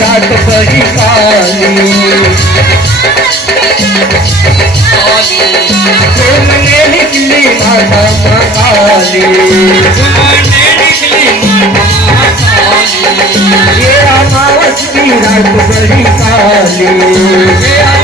रात बड़ी काली घूमने निकली माता काली ये अमावस की रात बड़ी काली